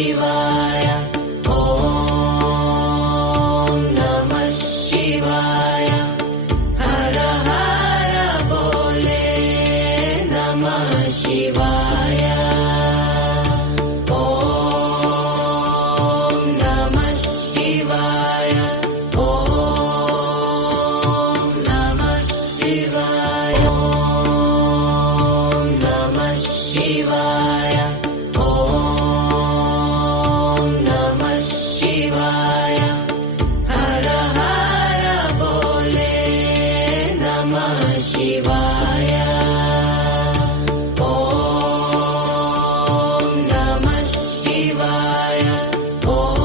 ಶಿವಾಯ ಓಂ ನಮಃ ಶಿವಾಯ ಹರ ಹರ ಬೋಲೆ ನಮಃ ಶಿವಾಯ ಓಂ ನಮಃ ಶಿವಾಯ ಓಂ ನಮಃ ಶಿವಾಯ ಓಂ ನಮಃ ಶಿವಾಯ ಓಂ ನಮಃ ಶಿವಾಯ ಹರ ಹರ ಬೋಲೆ ನಮಃ ಶಿವಾಯ ಓಂ ನಮಃ ಶಿವಾಯ ಓಂ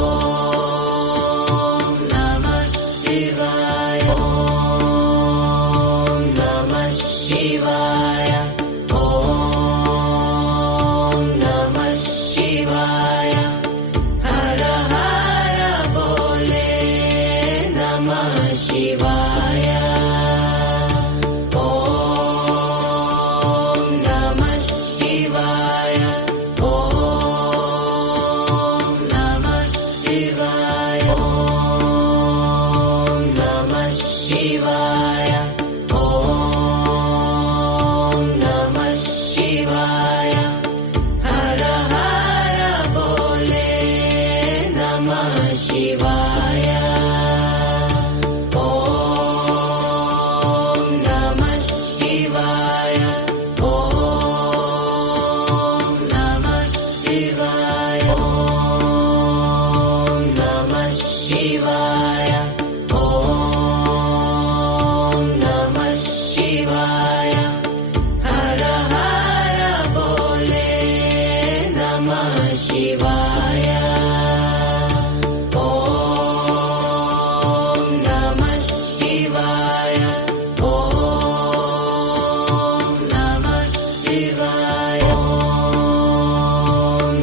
ನಮಃ ಶಿವಾಯ ಓಂ ನಮಃ ಶಿವಾಯ ಓಂ ನಮಃ ಶಿವಾಯ ಹರ ಹರ ಬೋಲೆ ನಮಃ ಶಿವಾಯ ಓಂ ನಮಃ ಶಿವಾಯ ಓಂ ನಮಃ ಶಿವಾಯ ಓಂ ನಮಃ ಶಿವಾಯ ಓಂ ನಮಃ ಶಿವಾಯ ಹರ ಹರ ಬೋಲೆ ನಮಃ ಶಿವಾಯ ಓಂ ನಮಃ ಶಿವಾಯ ಓಂ ನಮಃ ಶಿವಾಯ ಓಂ ನಮಃ ಶಿವಾಯ ಓಂ ನಮಃ ಶಿವಾಯ ಹರ ಹರ ಬೋಲೆ ನಮಃ ಶಿವಾಯ ಓಂ ನಮಃ ಶಿವಾಯ ಓಂ ನಮಃ ಶಿವಾಯ ಓಂ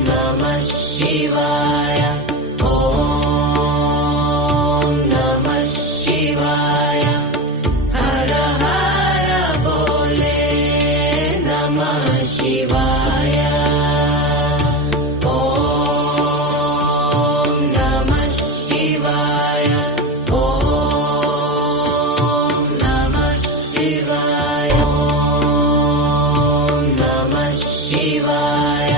ನಮಃ ಶಿವಾಯ ಓಂ ನಮಃ ಶಿವಾಯ ಹರ ಹರ ಬೋಲೆ ನಮಃ ಶಿವಾಯ ಓಂ ನಮಃ ಶಿವಾಯ ಓಂ ನಮಃ ಶಿವಾಯ ಓಂ ನಮಃ ಶಿವಾಯ